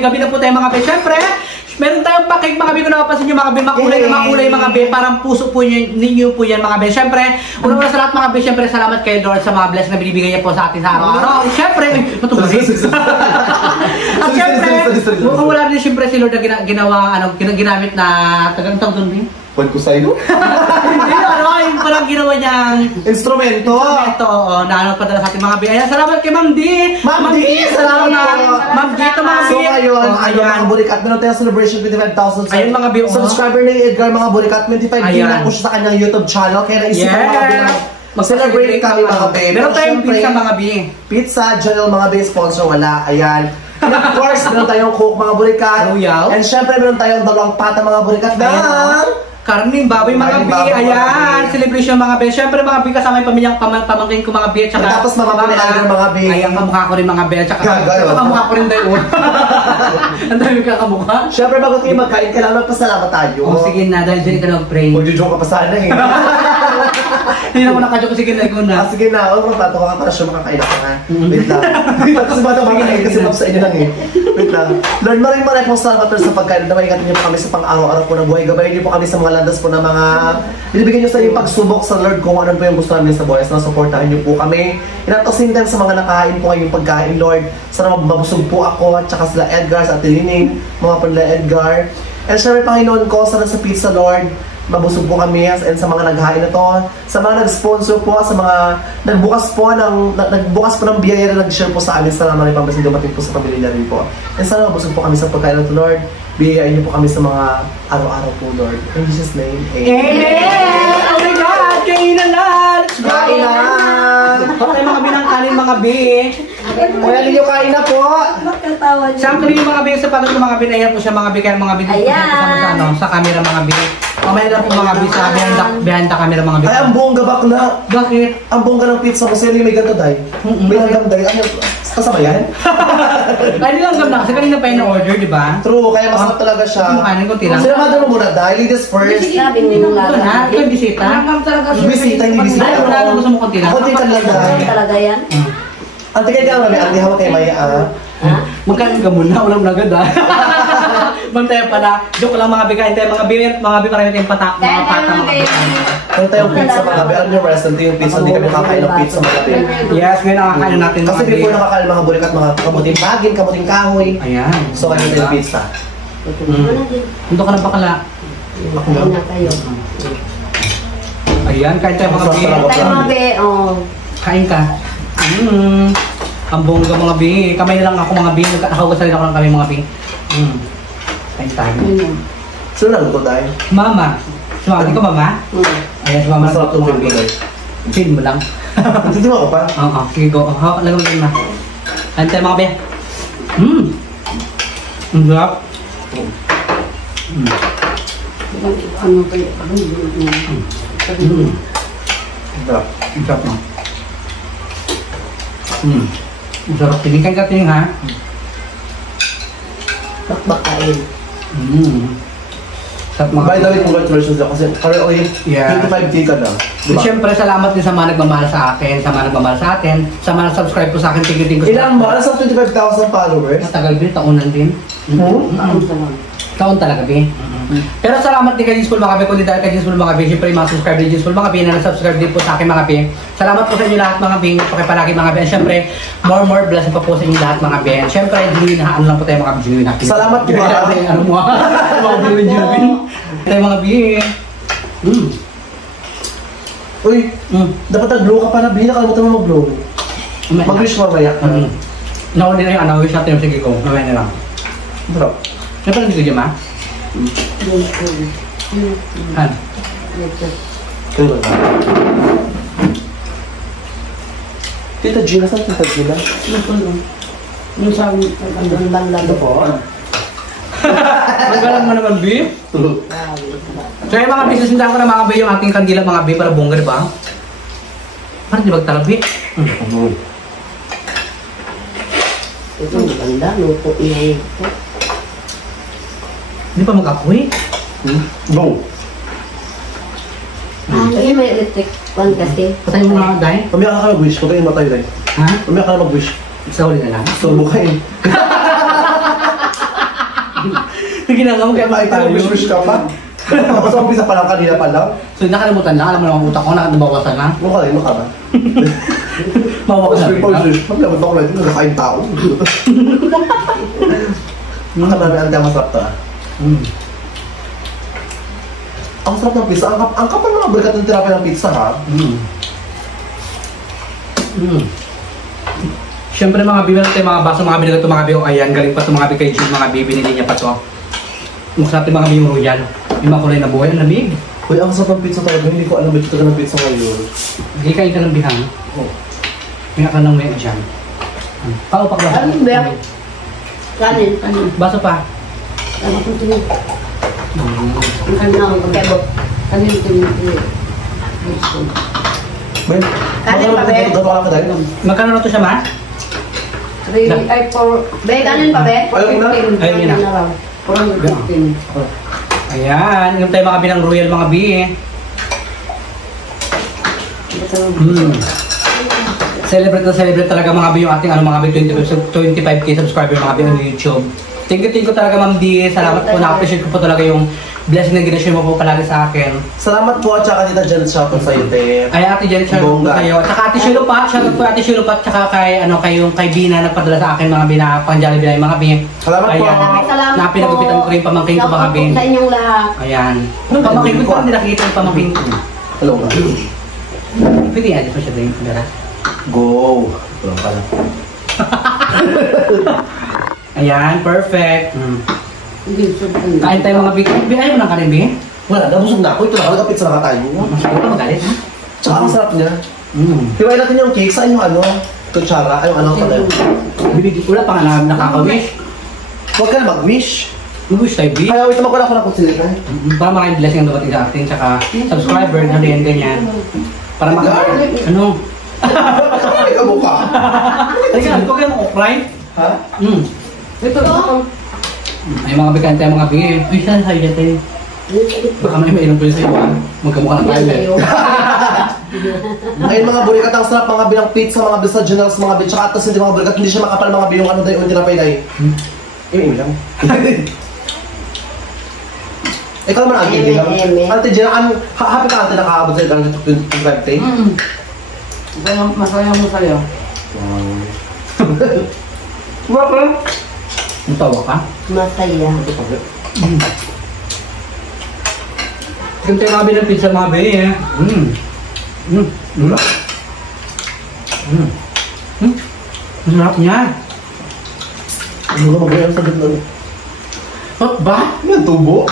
gabi na po tayo mga be. Siyempre, meron tayong pakik mga be. Kung napapansin nyo mga be, makulay mga be. Parang puso po ninyo po yan mga be. Siyempre, una sa lahat mga be, siyempre salamat kay Lord sa mga blessing na binibigay niya po sa atin sa araw-araw. Siyempre, at siyempre, kung wala rin siyempre si Lord na ginamit na tagang doon din. Pwede ko sa'yo? Hindi, yung parang ginawa niyang instrumento, oo, na padala sa ating mga bi. Ayan, salamat kay Ma'am D! Ma'am D! Salamat! Ma'am D, ito mga bi. So ngayon, mga burikat, meron tayong celebration 25,000 ayun mga bi, subscriber ni Edgar, mga burikat, 25K na po siya sa kanyang YouTube channel, kaya naisipan mga bi mag-celebrate kami mga bi. Meron tayong pizza mga bi. Pizza, Janelle mga bi, sponsor, wala, ayan. And of course, meron tayong Coke mga burikat. And syempre, meron tayong dalawang pata mga burikat na karning baboy mga bi, ayan, celebration mga bi. Siyempre mga bi, kasama yung pamilyang pamangkin ko mga bi, at saka tapos mga bi, ayan, kamukha ko rin mga bi, at saka kamukha ko rin tayo. Ang dami kakamukha. Siyempre bago kayo magkain, kailangan magpasalamat tayo. O sige na, dahil dyan ka nag-pray. Mag-joke ka pa sana eh. Hindi na ko nakajoke, sige na, ikaw na. Sige na, o magtato ka para siya makakain ako ha. Wait lang. Kasi bata makakain kasi map sa inyo lang eh. Wait lang. Lord, maraming pong salamat sa pagkain. Naman niyo po kami sa pang-araw-araw po ng buhay. Gabayin niyo po kami sa mga landas po na mga binibigyan niyo sa inyong pagsubok sa Lord kung ano po yung gusto namin sa buhay. So, supportahan niyo po kami. Inatasin din sa mga nakain po ngayong pagkain, Lord. Sana mabusog po ako at saka sila Edgar, sa Ate Lining, mga panila Edgar. And syempre, Panginoon ko, sana sa pizza, Lord, mabusog po kami and sa mga naghain na to, sa mga nag-sponsor po, sa mga nagbukas po ng biyaya na nag-share po sa amin, sana naman ipambasin dumating po sa pamilya rin po. And sana mabusog po kami sa pagkain na to, Lord. Biyayain niyo po kami sa mga araw-araw po, Lord. In Jesus' name, amen. Oh my God! Kain na na! Let's go! Kain na! Okay mga bi ng kanin mga bi. Kuya Leo, kain na po! Siyempre yung mga bi, sa pagod ng mga bi, ayan po siya mga bi, kaya mga bi sa camera mga bi. Mamaya lang po mga bi sa behind the camera mga bi. Ay, ang bongga bakla! Bakit? Ang bongga ng pizza ko, sa'yo may ganto day. May hanggang day. Ano, kasama yan? Ay, nilanggam na kasi kanina pa yung order, di ba? True, kaya masarap talaga siya. Kanin ko tira. Sinamado mo muna, dahil ladies first. Sabi mo lang. Ito na, ito yung bisita. Bisita, hindi bisita. Ay, wala na gusto mo konti lang. Konti ka lang dahil. Talaga yan? Ante kayo ka, mami. Ante hawak kay Maya, Magkain ka muna, ulam na agad Mantaya pala, joke lang mga bigay tayo, mga bi marami tayong pata, mga pata mga bi. Meron tayong pizza mga bi. Alam niyo, restaurant yung pizza, hindi kami nakakain ng pizza mga bi. Yes, ngayon nakakain natin mga bi. Kasi before nakakain mga bulikat, mga kamuting bagin, kamuting kahoy. Ayan. So, kaya tayong pizza. Punto ka na bakala. Kain na tayo. Ayan, kain tayo mga bi. Tayo mga be, Kain ka. Ang bongga mga bi. Kamay na lang ako mga bi. Nakahugasan rin ako ng kami mga bi. Kain tayo. Sino naluto tayo? Mama. Sumama ko mama? Ayan, sumama Masarap na mga bi. Pin mo lang. Hindi mo ako pa? Oo, sige go. Lagam na. Kain tayo mga bi. Ang sarap. ano kayo? Ang sarap mo. Ang sarap. Tinigay ka tinig ha? Bakbakain. Sarap mga. By the way, congratulations ako kasi currently 25K ka na. Diba? Siyempre, salamat din sa mga nagmamahal sa akin, sa mga nagmamahal sa atin, sa mga subscribe po sa akin, tingin ko. Ilang ba? Nasa 25,000 followers? Matagal din, taonan din. Taon talaga, Bi. Pero salamat din kay Jeansful mga Bi, kundi dahil kay Jeansful mga Bi, siyempre yung mga subscribe din Jeansful mga Bi na nag-subscribe din po sa akin mga Bi. Salamat po sa inyo lahat mga Bi, pakipalagi mga Bi. Siyempre, more blessing pa po sa inyo lahat mga Bi. Siyempre, genuine na ano lang po tayo mga Bi, genuine happy. Salamat po ba? Ano mo mga genuine. Tayo mga Bi. Uy, dapat nag-blow ka pa na, Bi, nakalimutan mo mag-blow. Mag-wish mamaya. Nauli na yung wish natin yung sige ko, mamaya na lang. Bro. Siyempre, hindi ko dyan ma? Han? Kaya ba? Tita Gina, saan Tita Gina? Yung sa ang bangla po. Magalang mo naman, Bi? So yung mga business hindi ko na mga Bi, yung ating kandila mga Bi para bongga, diba? Parang di bagtala, Bi? Ito maganda, luto niya ito. Hindi pa mag-apoy? No. Ay, may electric fan kasi. Patay mo na dahil? Mamaya ka mag-wish, huwag kayong matay dahil. Ha? Mamaya ka mag-wish. Sa uli na lang? So, bukain. ginagawa kaya Kaya tayo, wish ka pa. Ako sa umpisa pa lang, kanina pa lang. So nakalimutan na, alam mo naman utak ko, nabawasan na. Mukha rin, mukha ba? Mawawasan na. Maglamot ako lang, nagkakain tao. Marami ang tema sarap to ah. Ang sarap ng pizza. Ang kapal mga berkat ng tirapi ng pizza ha. Siyempre mga bibi natin, mga baso, mga binagat, mga biyo, ayan, galing pa ito mga bibi kay June, mga bibi, binili niya pa ito. Mukha natin mga bibi yung royal. Yung mga kulay na buhay, ang lamig. Uy, ang sarap ng pizza talaga. Hindi ko alam ba ito ng pizza ngayon. Hindi kain ka ng bihang. Oh. Kaya ka ng may dyan. Paupak ba? Ano ba? Kanin. Baso pa. Ano ko ito? Ano ako pagkabot? Kanin ito May, Kanin pa, be? Gagawa ka dahil. Magkano na ito siya, ma? 3, ay 4. Be, kanin pa, be? Ayaw mo na? 15. Ayaw niya na. na raw. 415. Ayan, yung tayo mga binang royal mga bi. Celebrate talaga mga bi yung ating ano mga bi 25k subscriber mga bi on YouTube. Thank you talaga Ma'am D. Salamat po, na-appreciate ko po talaga yung blessing na ginashare mo po palagi sa akin. Salamat po at saka Tita Janet shoutout sa iyo, te. Ay Ate Janet, shoutout po Bongga. kayo. Tsaka Ate Shilupat, shoutout po Ate Shilupat, tsaka kay Bina nagpadala sa akin mga bina, pang Jollibee mga bi. Salamat po. Ayan. Salamat po. Napinagupitan ko rin pamangkin ko mga bi. Sa inyong lahat. Ayan. Pamangkin ko, hindi nakikita yung pamangkin ko. Hello ka. Pwede yan, ito siya din. Go. Walang pala. Ayan, perfect. Hindi, sabihin. Kain tayo mga big. Ayaw mo ng kanin, Bing? Wala, nabusog na ako. Ito na, pizza na ka tayo. Masyado ka magalit, ha? Tsaka ang sarap niya. Hiwain natin yung cake. Saan yung ano? Kutsara. Ay, yung ano pa tayo. Wala pa nga nakaka-wish. Huwag ka na mag-wish. Mag-wish tayo, Bing. Kaya wait, magwala ko ng kutsilita. Para maraming blessing ang dumating sa atin, tsaka subscriber, na rin, ganyan. Para ano? Ay, ka mukha. Halika, huwag kayo mag-cry. Ha? Ito. Ay, mga bigyan tayo, mga bigyan. Uy, saan sa'yo dyan tayo? Baka may ilang pwede sa'yo, ha? Magkamukha na tayo, eh. Ngayon mga burikat, ang sarap mga bilang pizza, mga bisa generals, mga bit. Tsaka atas hindi mga burikat, hindi siya makapal mga bilang ano tayo, tinapay tayo. Imi lang. Ikaw naman ang hindi lang. Ate Jenna, happy ka ate nakakaabot sa'yo ka ng 25 day? Masaya mo sa'yo. Wala pa. Ang tawa ka? Masaya. Ganito yung mga bilang pizza, mga bigyan, eh. Ang sarap niya. Ano nga magayon sa ganda? Hot ba? Ano tubo?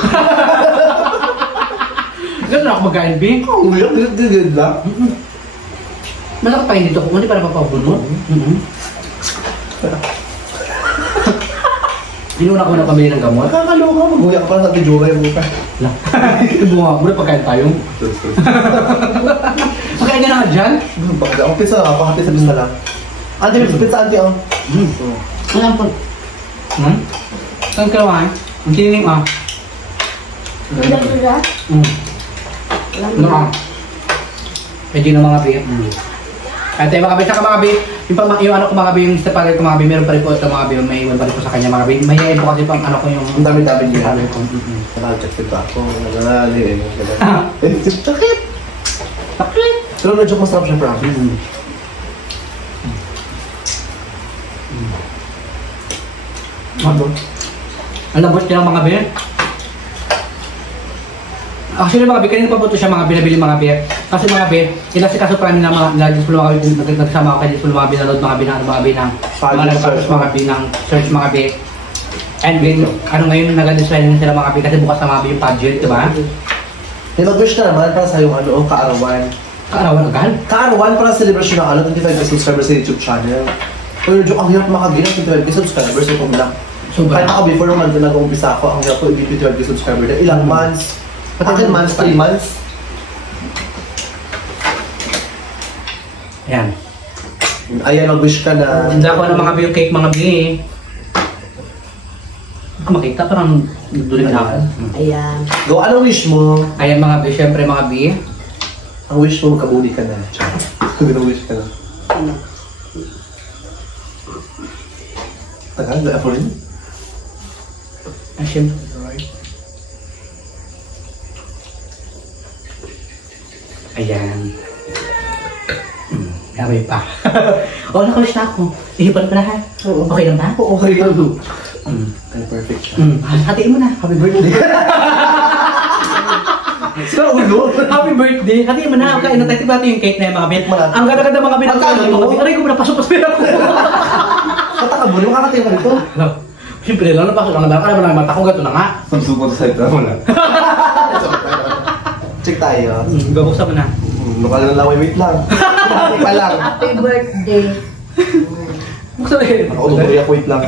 Ganun ako mag-kain, Bing. Ang uyak, gigigid lang. Masakit pa dito ko, hindi para mapapabunod. Inuna ko na pamili ng gamot. Nakakaloka, mag-uyak pa sa tijura yung mukha. Bunga, muna pagkain tayo. Pagkain ka na nga dyan. Bakit ako pizza lang ako, happy sa pizza lang. Ante, may pizza ante ang. Alam po. Saan ka naman? Ang tining ah. Ano ah? Pwede na mga bi. At tayo mga bi, saka mga bi, yung ano ko mga bi, yung stepfather ko mga bi, meron pa rin po ito mga bi, may iwan pa rin po sa kanya mga bi. Mahihayin po kasi pang ano ko yung... Ang dami-dami niya. Sabi ko. Nag-check dito ako, nag-alali. Sakit! Sakit! Pero na-joke masarap siya, promise. Ang lambot niya ng mga bi. Actually mga bi, kanina pa po ito siya mga binabili mga bi. Kasi mga bi, inasikaso pa namin ng mga lagis po mga bi, nagsama ako kay Dispo mga bi, nanood mga bi ng mga bi ng mga nagpapos mga bi ng search mga bi. And then, ano ngayon, nag-design na sila mga bi kasi bukas na mga bi yung pageant, di ba? May mag-wish ka naman para sa yung ano, kaarawan. Kaarawan agad? Kaarawan para sa celebration ng ano, 25k subscribers sa YouTube channel. Pero joke, ang hirap makagina 25k subscribers sa pumila. Kahit ako before naman doon nag-umpisa ako, ang hirap ko i-give 25k subscriber na ilang months. Pati 10 months, 3 months. Yan. Ayan, mag-wish ka na. Tinda ko ng mga bi yung cake mga bi. Hindi ko makita, parang nagduling na ako. Ayan. Go, anong wish mo? Ayan mga bi, syempre mga bi. Ang wish mo, magkabuli ka na. Anong wish ka na? Tagal, gaya po rin. Ay, syempre, right. Ayan. Gamay pa. O, nakawish na ako. Ihipan ko na ha. Oo. Okay lang ba? Oo, okay lang. Ay, perfect siya. Hatiin mo na. Happy birthday. Sa ulo. Happy birthday. Hatiin mo na. Kain na tayo. Tiba yung cake na yung mga bin. Malapit. Ang ganda-ganda mga bin. Ang ganda mo? Aray ko mo napasok-pasok ako. Kataka mo, makakatayo ka nito. Siyempre lang napasok lang na. Kaya mo na mata ko gato na nga. Samsuko sa side mo lang. Check tayo. Gabuksan mo na. Lokal ng laway, wait lang. Wait pa lang. Happy birthday. Buksan na yun. Ako, tumuri ako, wait lang.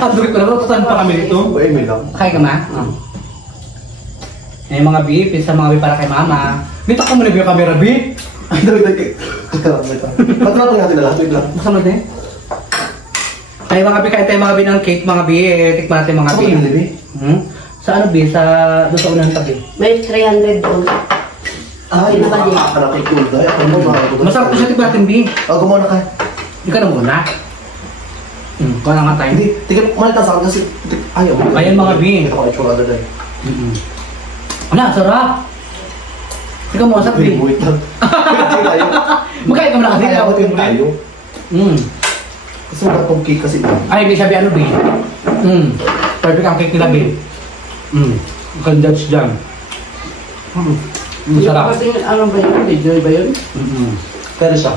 Ang dugit ko na. Buksan pa kami dito. Uy, may lang. Kaya ka ma? Eh, mga beef, isa mga beef para kay mama. Bita ko muna yung camera, beef. Ay, dawit. Teka lang, wait lang. Patratong natin na lahat, wait lang. Buksan mo din. Ay, mga beef, kain tayo mga beef ng cake, mga beef. Tikman natin mga Saan beef. mo nilibig? Sa ano beef? Doon sa unang tabi. May 300 doon. Ay, Sino ba di? nakakakala kay Kulday. Ako mo, mga Masarap ko siya tikman natin, beef. Oh, gumuna ka. Ikaw na muna. Kung nga tayo. Hindi, tingnan, malit lang sa akin kasi ayaw. Ayan, mga beef. Ito ko ay churada dahil. Wala, sarap. Ikaw mo, sarap beef. Wait lang. Wait tayo. Magkaya ka mo na kasi. Kaya ko yung tayo. Kasi wala tong cake kasi. Ay, ibig sabi ano, beef? Perfect ang cake nila, beef. Condense dyan. Masarap. Kasi ano ba yun? Joy ba yun? Pero siya.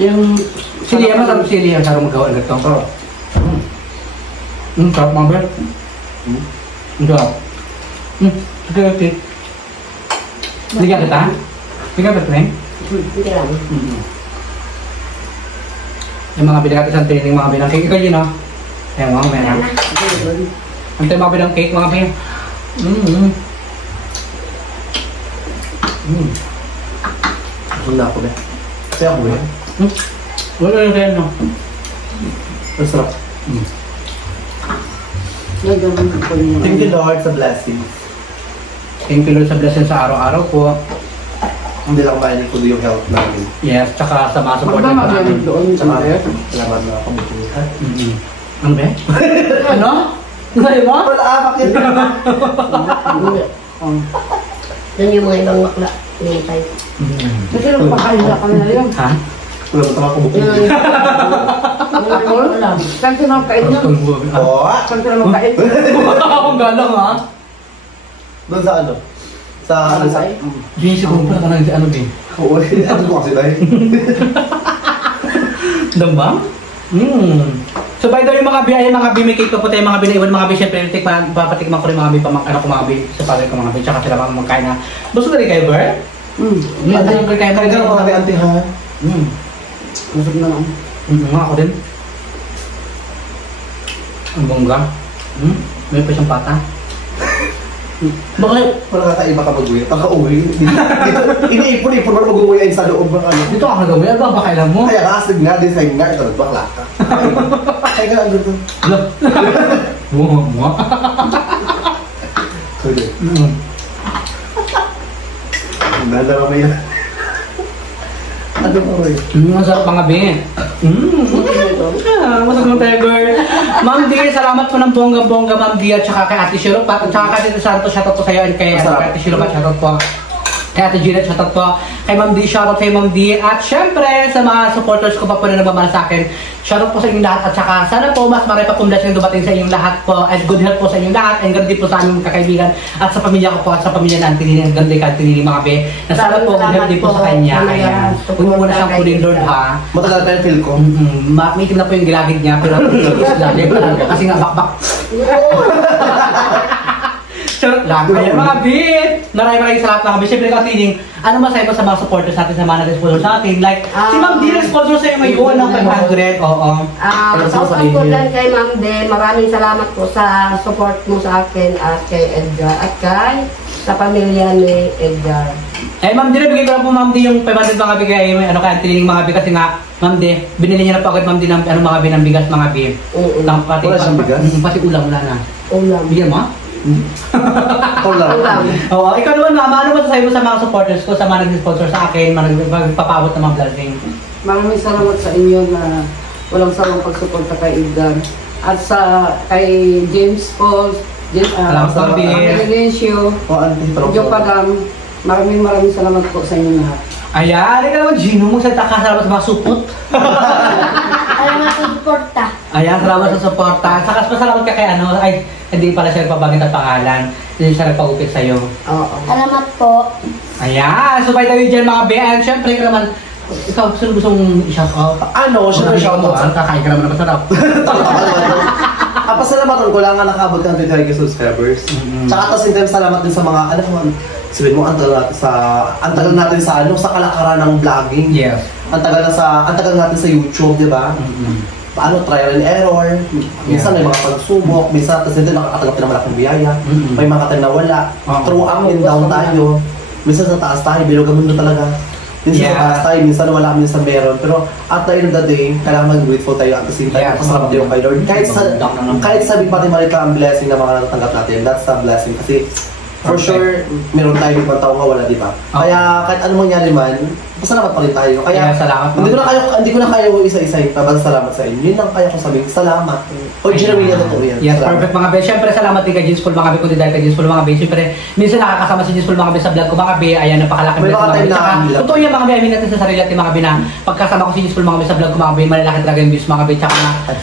Yung... Sili, masarap sili ang sarap magawa ng ito. Sarap. Sarap mga beef. Sarap. Sige, okay. Bigyan kita? Bigyan kita, Treng? Hindi lang. Yung mga binigay sa training, mga binang cake. Ikaw yun, no? Ayan, mga binang. Ang tayo mga binang cake, mga binang. Wala ako ba? Kasi ako yan. Wala na rin, no? Ang sarap. Nagawin ko niya. Thank you Lord sa blessing. Thank you Lord sa blessing sa araw-araw po. Hindi lang mahinig ko yung health namin. Yes, tsaka sa mga support Magdama natin. namin doon sa Salamat. mga Salamat na kamutuhan. Ano ba? Ano? Ano ba? Wala, bakit? Doon yung mga ibang bakla. Nintay. Kasi nagpakain sa kanila yun. Ha? Wala ba tama kumutuhan? Ako? Saan sila magkain yun? Oo. Saan sila magkain? Ang galang, ha? Doon sa ano? Sa ano sa... Di siguro pa na ano din. Oo, ano ko kasi tayo? Dambang? So by the way mga bi, ay mga bi, may cake pa po tayo mga bi na iwan mga bi, syempre papatikman ko rin mga bi, ano ko mga bi, sa pagay ko mga bi, tsaka sila mga magkain na. Gusto na rin kayo, Ber? Ano kayo kayo Talaga ako kami ha? Masok na lang. Nga ako din. Ang bongga. May pa siyang pata. Bakit? Wala ka iba ka mag-uwi. Pagka-uwi, iniipon-ipon mo na mag-uwi ay sa loob ng ano. Dito ako nagawin, ano ba kailan mo? Kaya kasig nga, design nga, ito nagbakla ka. Kaya ka lang dito. Bunga. Sorry. Nandara mo yan. Ano mo rin? Masarap mga bi. Masarap ng tiger. Ma'am D, salamat po ng bongga-bongga Ma'am D at saka kay Ate Shiro at saka kay Tito Santos, shoutout po sa'yo and kay Ate Shiro shoutout po. Kay Ate Gina, shoutout po. Kay Ma'am D, shoutout kay Ma'am D. At syempre, sa mga supporters ko pa po na nagmamahal sa akin, shoutout po sa inyong lahat. At saka sana po, mas marami pa pong blessing dumating sa inyong lahat po. And good health po sa inyong lahat. And ganda din po sa aming kakaibigan. At sa pamilya ko po, at sa pamilya na Antinini. And ganda ka Antinini mga be. Na sana po, good health din po sa kanya. Ayan. Huwag mo muna siyang kunin, Lord, ha. Matagal pa yung feel ko. Maitim na po yung gilagid niya, pero gilagid talaga. Kasi nga, bakbak. Charot lang. Kaya mga beat! Maraming salamat mga beat. Siyempre kasi ano masaya ko sa mga supporters natin sa mga nag-sponsor sa atin. Like, si Ma'am D nag-sponsor sa'yo may iwan ng 500. Oo. Shoutout po dyan kay Ma'am De. Maraming salamat po sa support mo sa akin at kay Edgar at kay sa pamilya ni Edgar. Eh, Ma'am D, nabigay ko lang po Ma'am D yung 500 mga bigay. Ano kaya tiniling mga beat kasi nga, Ma'am D, binili niya na po agad Ma'am D ng ano, mga ng bigas mga beat. Pati, Wala siyang bigas? Pati ulam, wala na. Ulam. Bigyan mo? Ulam. Oo, ikaw naman Mama, ano masasabi mo sa mga supporters ko, sa mga nag-sponsor sa akin, mga nagpapabot ng mga blessing? Maraming salamat sa inyo na walang sawang pagsuporta kay Edgar. At sa kay James Paul, Salamat, Ma'am D. Melencio, O, auntie, Joe Padam, Maraming salamat po sa inyo lahat. Ayan, hindi ka naman, Gino mo sa salamat sa mga supot. Salamat sa suporta. Ayan, salamat sa suporta. Saka pasalamat ka kay ano, ay, hindi pala siya nagpabangit ang pangalan. Hindi siya nagpagupit sa'yo. Oo. Salamat po. Ayan, so by the way dyan mga be, and syempre ka naman, ikaw, sino gusto mong i-shout out? Ano, syempre shoutout sa... Kakain ka naman na masarap. Pasalamatan ko lang nga nakabot ka ng 20 subscribers. Tsaka at the same time, salamat din sa mga, ano mo, sabihin mo, ang tagal natin sa ano, sa kalakaran ng vlogging. Yes. Ang tagal natin sa YouTube, di ba? Paano, trial and error. Minsan may mga pagsubok, minsan tapos hindi nakakatanggap ng malaking biyaya. May mga time na wala. Through up and down tayo. Minsan sa taas tayo, bilog ang mundo talaga. Minsan sa taas tayo, minsan wala, minsan meron. Pero at the end of the day, kailangan grateful tayo at the same time. Pasalamat tayo kay Lord. Kahit sabi pa rin malita ang blessing na mga natatanggap natin, that's a blessing. Kasi for sure, meron tayo ibang tao nga wala, di ba? Kaya kahit ano mangyari man, pasalamat pa rin tayo. Kaya salamat. hindi ko na kaya isa-isahin pa, basta salamat sa inyo. Yun lang kaya ko sabihin, salamat. O genuine na totoo yan. Yes, salamat. perfect mga be. Siyempre, salamat din kay Jeansful mga be. Kundi dahil kay Jeansful mga be. Siyempre, minsan nakakasama si Jeansful mga be sa vlog ko mga be. Ayan, napakalaking May blessing mga mga time be. Tsaka, na totoo yan mga be. Amin natin sa sarili natin mga be na pagkasama ko si Jeansful mga be sa vlog ko mga be, malalaki talaga yung views mga be. Tsaka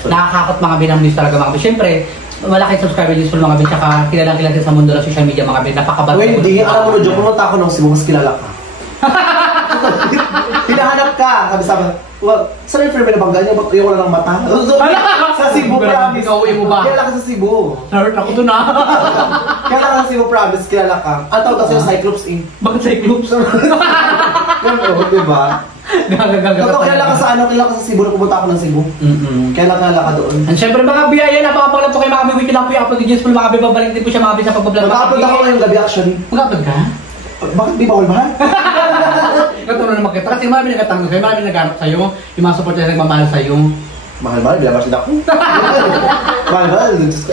nakakakot mga be ng views talaga mga be. Siyempre, malaking subscriber Jeansful mga be. Tsaka kilalang kilala sa mundo ng social media mga be. Napakabago. Wendy, alam mo, joke, pumunta ako ng Cebu, mas kilala ka. Hinahanap ka, sabi saan yung firme na bangga niya? Ba't yung wala ng mata? Sa Cebu, promise. Ikaw, mo ba? Kilala ka sa Cebu. Nerd ako to na. Kilala ka sa Cebu, promise. Kilala ka. Ang tawag kasi yung Cyclops eh. Bakit Cyclops? Yan o, diba? Totoo, kilala ka sa ano? Kilala ka sa Cebu na pumunta ako ng Cebu. Kilala ka doon. And syempre mga biyaya, napakapaglan po kayo mga be. Wiki lang po yung upload ni Jeansful mga be. Babalik din po siya mga be sa pagbablog. Mag-upload ako ngayong gabi actually. Mag-upload ka? Bakit di bawal ba? Ito na naman kita. Kasi marami nagkatanggol sa'yo, marami naghanap sa'yo. Yung mga support na nagmamahal sa'yo. Mahal-mahal, binabasin ako. Mahal-mahal,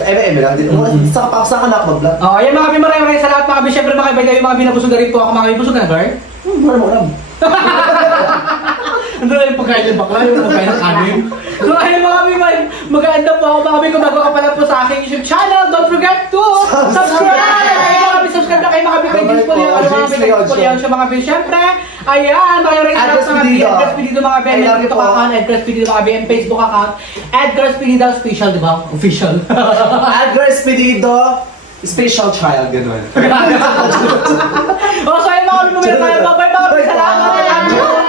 eme-eme lang din. Saan ka nakapag-vlog? Oh, ayan mga be, maraming salamat mga be. Syempre mga be, mga binabusog na rin po ako mga be. Busog ka na, girl? Maram. Ano na yung pagkain ng bakla, yung pagkain ng anim. So ayun mga be, mag-aanda po ako mga be. Kung bago ka pala po sa aking YouTube channel, don't forget to subscribe! Ayun mga be, subscribe na kayo mga be. Kay Jeansful yung ano mga be, kay Jeansful yung siya mga be. Syempre, ayan, maraming salamat mga be. Edgar Spedido mga be. May TikTok account, Edgar Spedido mga be. And Facebook account, Edgar Spedido Official, di ba? Official. Edgar Spedido, special child, gano'n. Oh, so ayun mga be, kumira tayo. Bye mga be, salamat! Bye!